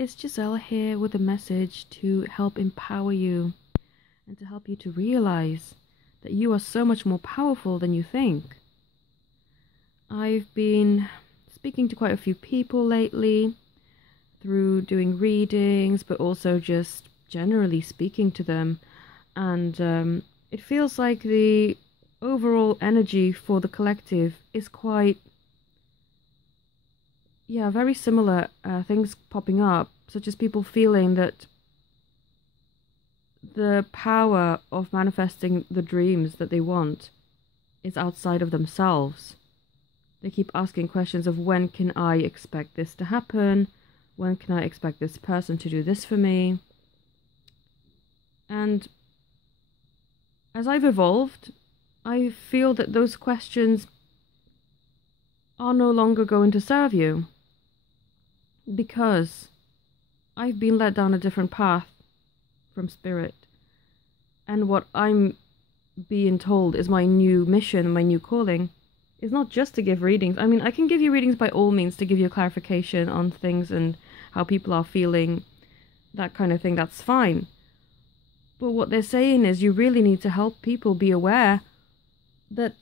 it's Giselle here with a message to help empower you and to help you to realize that you are so much more powerful than you think. I've been speaking to quite a few people lately through doing readings, but also just generally speaking to them. And it feels like the overall energy for the collective is quite, very similar. Things popping up, such as people feeling that the power of manifesting the dreams that they want is outside of themselves. They keep asking questions of, when can I expect this to happen? When can I expect this person to do this for me? And as I've evolved, I feel that those questions are no longer going to serve you, because I've been led down a different path from spirit. And what I'm being told is my new mission, my new calling, is not just to give readings. I mean, I can give you readings by all means to give you clarification on things and how people are feeling, that kind of thing. That's fine. But what they're saying is you really need to help people be aware that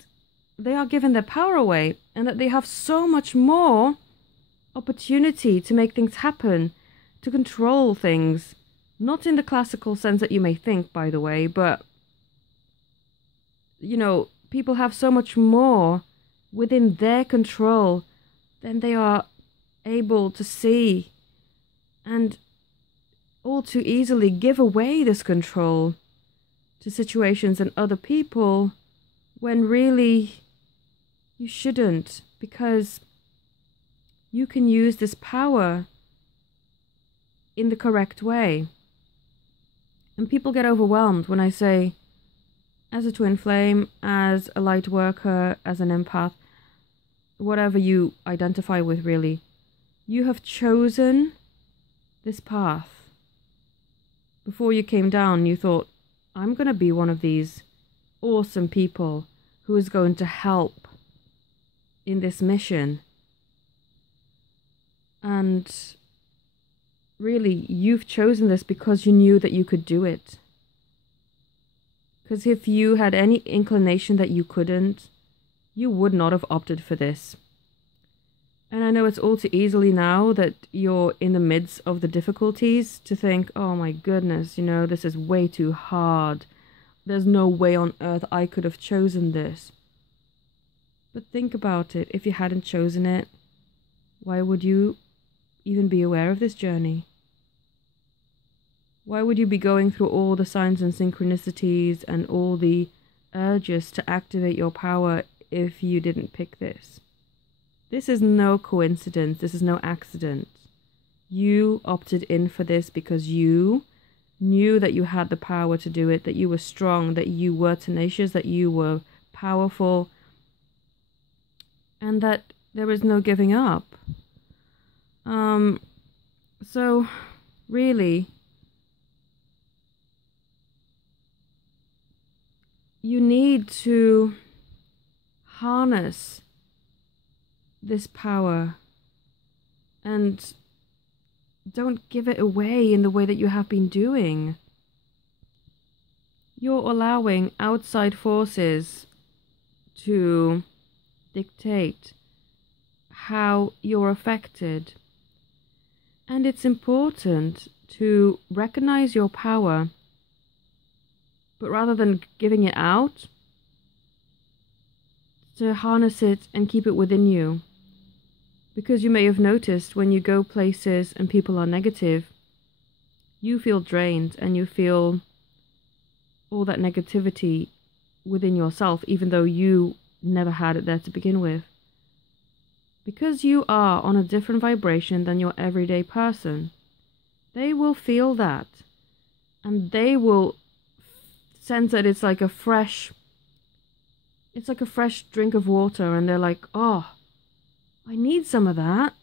they are giving their power away and that they have so much more opportunity to make things happen, to control things. Not in the classical sense that you may think, by the way, but, people have so much more within their control than they are able to see, and all too easily give away this control to situations and other people when really you shouldn't, because you can use this power in the correct way. And people get overwhelmed when I say, as a twin flame, as a light worker, as an empath, whatever you identify with really, you have chosen this path. Before you came down, you thought, I'm going to be one of these awesome people who is going to help in this mission. And really, you've chosen this because you knew that you could do it. Because if you had any inclination that you couldn't, you would not have opted for this. And I know it's all too easily now that you're in the midst of the difficulties to think, oh my goodness, this is way too hard. There's no way on earth I could have chosen this. But think about it. If you hadn't chosen it, why would you even be aware of this journey? Why would you be going through all the signs and synchronicities and all the urges to activate your power if you didn't pick this? This is no coincidence. This is no accident. You opted in for this because you knew that you had the power to do it, that you were strong, that you were tenacious, that you were powerful, and that there was no giving up. So really, you need to harness this power and don't give it away in the way that you have been doing. You're allowing outside forces to dictate how you're affected. And it's important to recognize your power, but rather than giving it out, to harness it and keep it within you. Because you may have noticed when you go places and people are negative, you feel drained and you feel all that negativity within yourself, even though you never had it there to begin with. Because you are on a different vibration than your everyday person, they will feel that. And they will sense that it's like a fresh drink of water, and they're like, oh, I need some of that.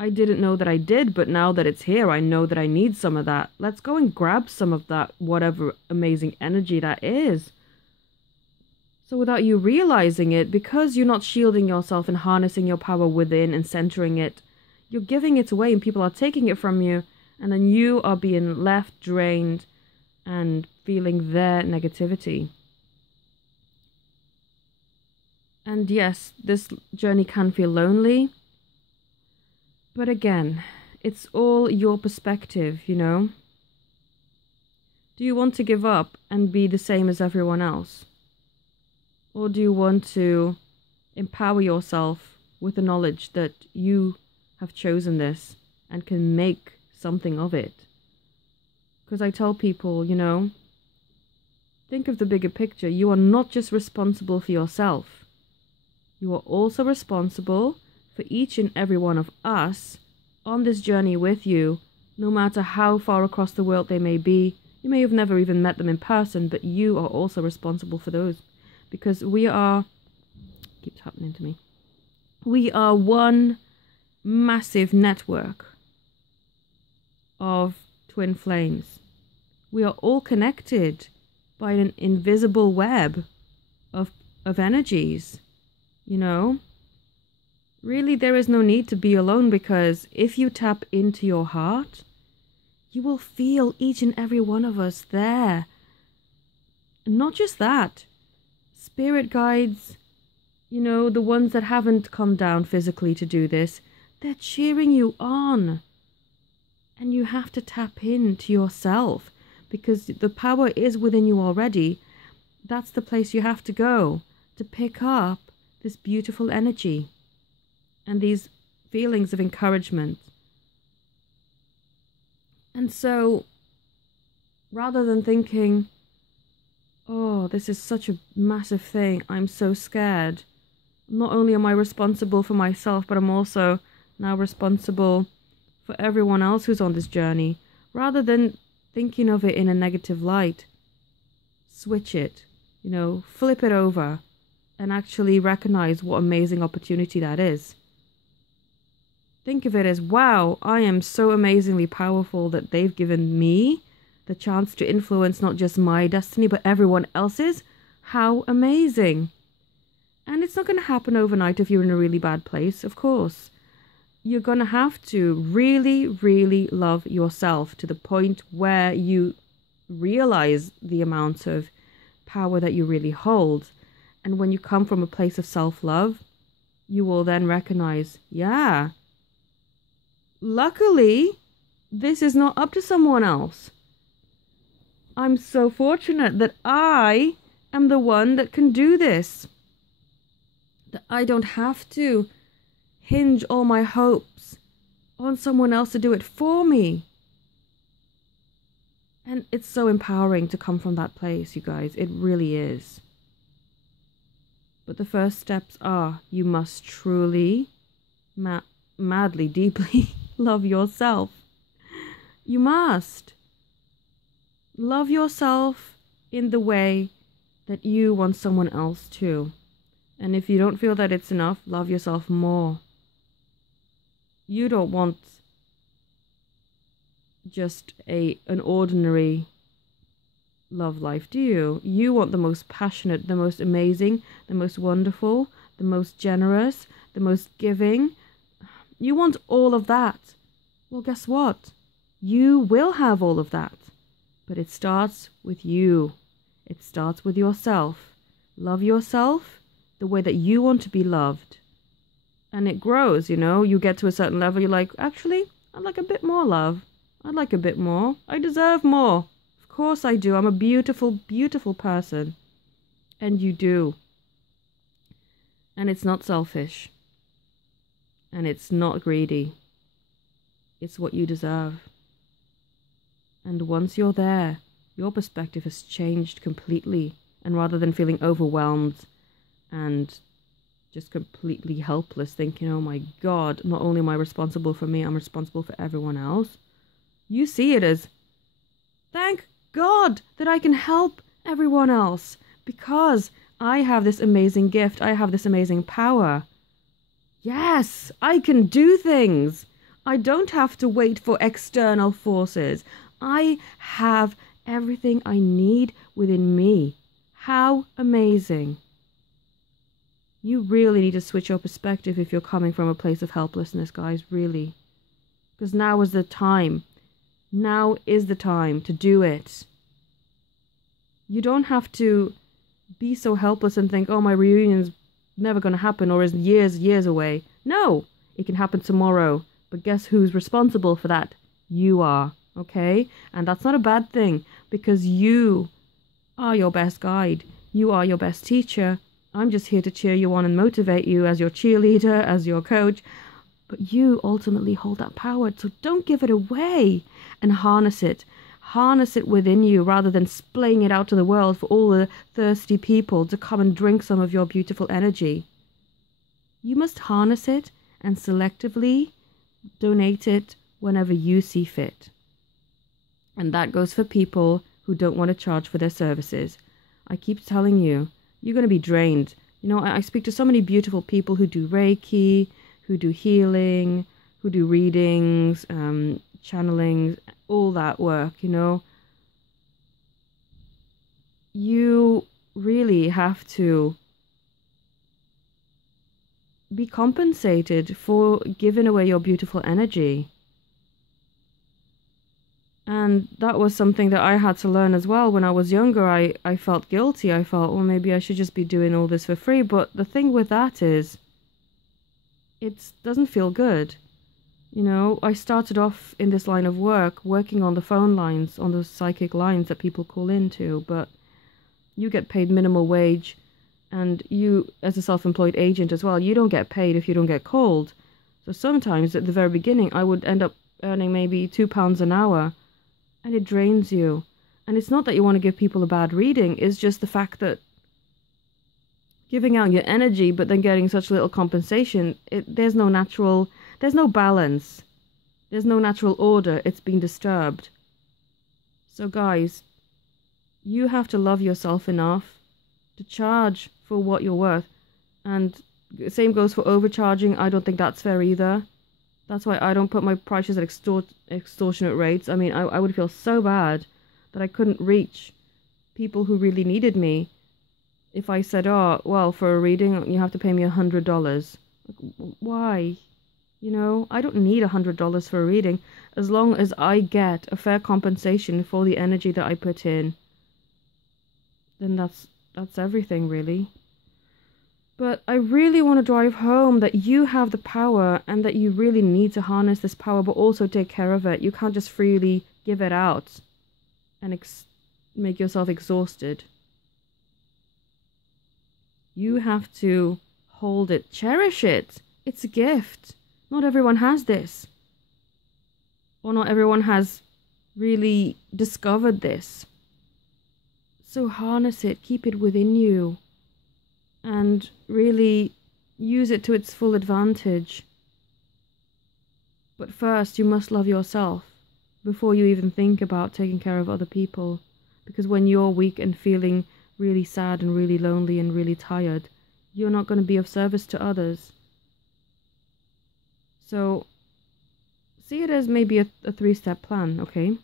I didn't know that I did, but now that it's here, I know that I need some of that. Let's go and grab some of that, whatever amazing energy that is. So without you realizing it, because you're not shielding yourself and harnessing your power within and centering it, you're giving it away and people are taking it from you. And then you are being left drained and feeling their negativity. And yes, this journey can feel lonely. But again, it's all your perspective, you know? Do you want to give up and be the same as everyone else? Or do you want to empower yourself with the knowledge that you have chosen this and can make something of it? Because I tell people, you know, think of the bigger picture. You are not just responsible for yourself. You are also responsible for each and every one of us on this journey with you, no matter how far across the world they may be. You may have never even met them in person, but you are also responsible for those. Because we are, keeps happening to me, we are one massive network of twin flames. We are all connected by an invisible web of energies, you know? Really, there is no need to be alone, because if you tap into your heart, you will feel each and every one of us there. And not just that, spirit guides, you know, the ones that haven't come down physically to do this, they're cheering you on. And you have to tap into yourself, because the power is within you already. That's the place you have to go to pick up this beautiful energy and these feelings of encouragement. And so, rather than thinking, oh, this is such a massive thing, I'm so scared. Not only am I responsible for myself, but I'm also now responsible for everyone else who's on this journey. Rather than thinking of it in a negative light, switch it, you know, flip it over and actually recognize what amazing opportunity that is. Think of it as, wow, I am so amazingly powerful that they've given me the chance to influence not just my destiny, but everyone else's. How amazing. And it's not going to happen overnight if you're in a really bad place, of course. You're going to have to really, really love yourself to the point where you realize the amount of power that you really hold. And when you come from a place of self-love, you will then recognize, yeah, luckily, this is not up to someone else. I'm so fortunate that I am the one that can do this. That I don't have to hinge all my hopes on someone else to do it for me. And it's so empowering to come from that place, you guys. It really is. But the first steps are, you must truly, madly, deeply love yourself. You must. Love yourself in the way that you want someone else to. And if you don't feel that it's enough, love yourself more. You don't want just an ordinary love life, do you? You want the most passionate, the most amazing, the most wonderful, the most generous, the most giving. You want all of that. Well, guess what? You will have all of that. But it starts with you. It starts with yourself. Love yourself the way that you want to be loved. And it grows, you know. You get to a certain level, you're like, actually, I'd like a bit more love. I'd like a bit more. I deserve more. Of course I do. I'm a beautiful, beautiful person. And you do. And it's not selfish. And it's not greedy. It's what you deserve. And once you're there, your perspective has changed completely. And rather than feeling overwhelmed and just completely helpless, thinking, oh my God, not only am I responsible for me, I'm responsible for everyone else. You see it as, thank God that I can help everyone else because I have this amazing gift. I have this amazing power. Yes, I can do things. I don't have to wait for external forces. I have everything I need within me. How amazing. You really need to switch your perspective if you're coming from a place of helplessness, guys, really. Because now is the time Now is the time to do it. You don't have to be so helpless and think, oh, my reunion's never going to happen or is years away. No, it can happen tomorrow. But guess who's responsible for that? You are, okay? And that's not a bad thing, because you are your best guide. You are your best teacher. I'm just here to cheer you on and motivate you as your cheerleader, as your coach. But you ultimately hold that power, so don't give it away, and harness it. Harness it within you rather than splaying it out to the world for all the thirsty people to come and drink some of your beautiful energy. You must harness it and selectively donate it whenever you see fit. And that goes for people who don't want to charge for their services. I keep telling you, you're going to be drained. You know, I speak to so many beautiful people who do Reiki, who do healing, who do readings, channeling, all that work, you know. You really have to be compensated for giving away your beautiful energy. And that was something that I had to learn as well. When I was younger, I felt guilty. I felt, well, maybe I should just be doing all this for free. But the thing with that is, it doesn't feel good. You know, I started off in this line of work, working on the phone lines, on the psychic lines that people call into, but you get paid minimal wage, and you, as a self-employed agent as well, you don't get paid if you don't get called. So sometimes at the very beginning, I would end up earning maybe £2 an hour, and it drains you. And it's not that you want to give people a bad reading, it's just the fact that giving out your energy, but then getting such little compensation, there's no balance. There's no natural order. It's been disturbed. So guys, you have to love yourself enough to charge for what you're worth. And same goes for overcharging. I don't think that's fair either. That's why I don't put my prices at extortionate rates. I mean, I would feel so bad that I couldn't reach people who really needed me if I said, oh, well, for a reading, you have to pay me $100. Why? You know, I don't need $100 for a reading. As long as I get a fair compensation for the energy that I put in, then that's everything, really. But I really want to drive home that you have the power and that you really need to harness this power, but also take care of it. You can't just freely give it out and make yourself exhausted. You have to hold it, cherish it. It's a gift. Not everyone has this. Or not everyone has really discovered this. So harness it, keep it within you, and really use it to its full advantage. But first, you must love yourself before you even think about taking care of other people. Because when you're weak and feeling really sad and really lonely and really tired, you're not going to be of service to others. So see it as maybe a 3-step plan, okay?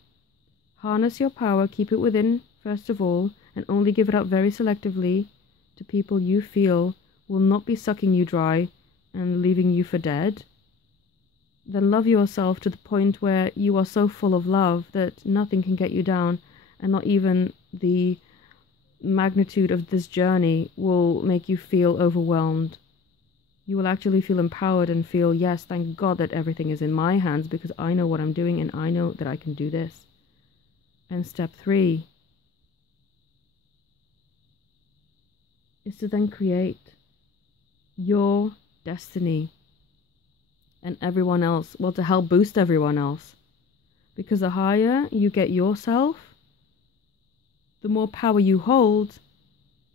Harness your power, keep it within first of all, and only give it out very selectively to people you feel will not be sucking you dry and leaving you for dead. Then love yourself to the point where you are so full of love that nothing can get you down, and not even the magnitude of this journey will make you feel overwhelmed. You will actually feel empowered and feel, yes, thank God that everything is in my hands because I know what I'm doing and I know that I can do this. And step 3 is to then create your destiny and everyone else, well, to help boost everyone else. Because the higher you get yourself, the more power you hold,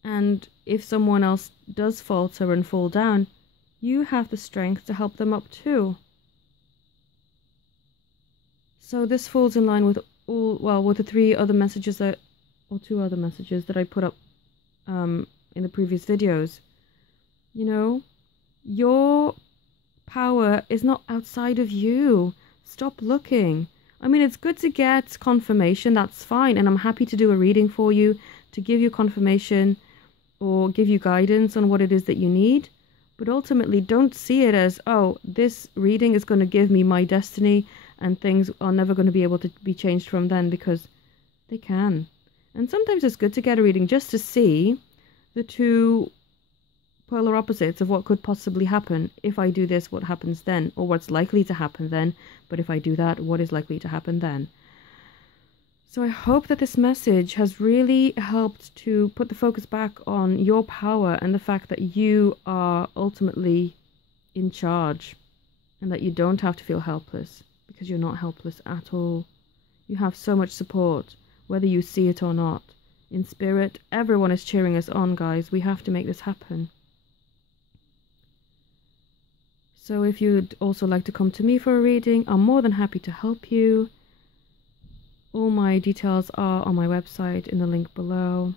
and if someone else does falter and fall down, you have the strength to help them up too. So this falls in line with with the 2 other messages that I put up in the previous videos. You know, your power is not outside of you. Stop looking. I mean, it's good to get confirmation, that's fine, and I'm happy to do a reading for you, to give you confirmation or give you guidance on what it is that you need. But ultimately, don't see it as, oh, this reading is going to give me my destiny and things are never going to be able to be changed from then, because they can. And sometimes it's good to get a reading just to see the two polar opposites of what could possibly happen. If I do this, what happens then? Or what's likely to happen then? But if I do that, what is likely to happen then? So I hope that this message has really helped to put the focus back on your power and the fact that you are ultimately in charge, and that you don't have to feel helpless, because you're not helpless at all. You have so much support, whether you see it or not. In spirit, everyone is cheering us on, guys. We have to make this happen. So if you'd also like to come to me for a reading, I'm more than happy to help you. All my details are on my website in the link below.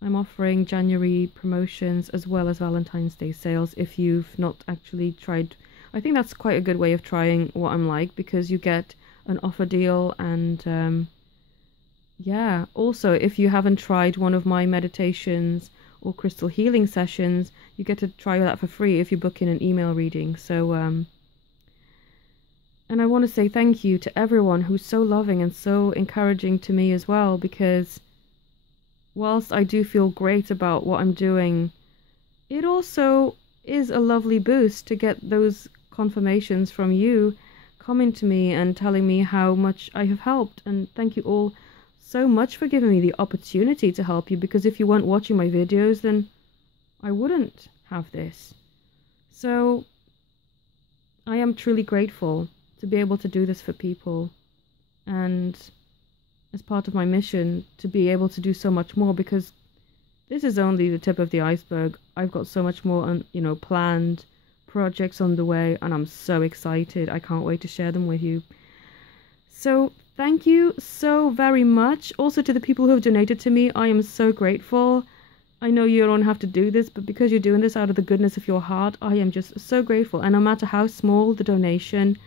I'm offering January promotions as well as Valentine's Day sales if you've not actually tried. I think that's quite a good way of trying what I'm like, because you get an offer deal, and yeah, also if you haven't tried one of my meditations or crystal healing sessions, you get to try that for free if you book in an email reading. So and I want to say thank you to everyone who's so loving and so encouraging to me as well, because whilst I do feel great about what I'm doing, it also is a lovely boost to get those confirmations from you coming to me and telling me how much I have helped. And thank you all so much for giving me the opportunity to help you, because if you weren't watching my videos, then I wouldn't have this. So I am truly grateful to be able to do this for people, and as part of my mission to be able to do so much more, because this is only the tip of the iceberg. I've got so much more planned, projects on the way, and I'm so excited. I can't wait to share them with you. So thank you so very much. Also to the people who have donated to me, I am so grateful. I know you don't have to do this, but because you're doing this out of the goodness of your heart, I am just so grateful. And no matter how small the donation,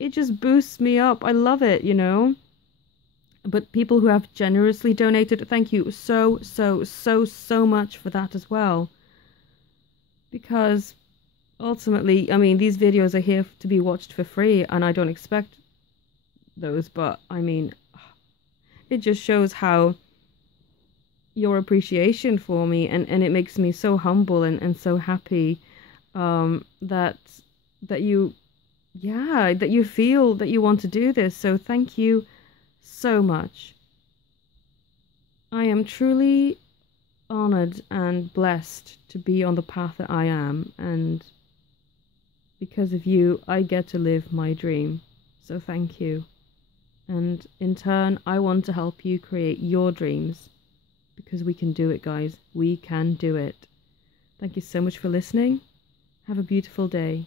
it just boosts me up. I love it, But people who have generously donated, thank you so much for that as well. Because ultimately, I mean, these videos are here to be watched for free, and I don't expect those, but I mean, it just shows how your appreciation for me, and it makes me so humble and so happy that you feel that you want to do this. So thank you so much. I am truly honored and blessed to be on the path that I am, and because of you, I get to live my dream. So thank you. And in turn, I want to help you create your dreams, because we can do it, guys. We can do it. Thank you so much for listening. Have a beautiful day.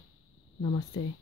Namaste.